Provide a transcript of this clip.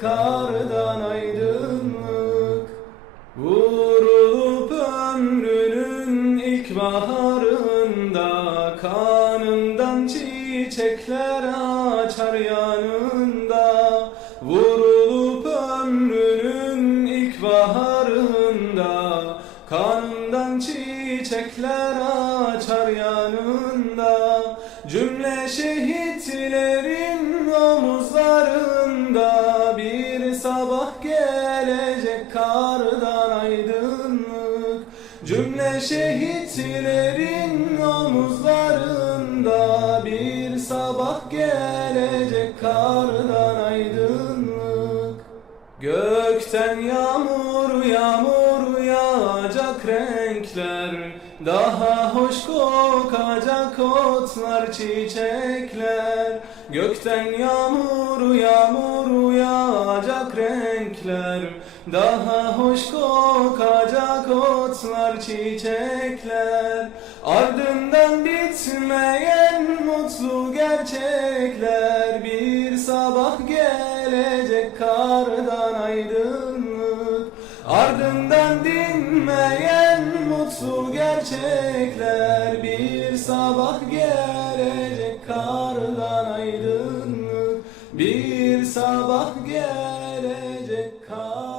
kardan aydınlık. Vurulup ömrünün ilk baharında Kanından çiçekler açar yanında Vurulup ömrünün ilk baharında Kanından çiçekler açar yanında Cümle şehitlerin sabah gelecek kardan aydınlık. Cümle şehitlerin omuzlarında. Bir sabah gelecek kardan aydınlık. Gökten yağmur yağmur yağacak renkler. Daha hoş kokacak otlar çiçekler Gökten yağmur yağmur yağacak renkler. Daha hoş kokacak otlar çiçekler. Ardından bitmeyen mutlu gerçekler. Bir sabah gelecek kardan aydınlık. Ardından dinmeyen mutlu gerçekler. Bir sabah gelecek Bir sabah gelecek kar.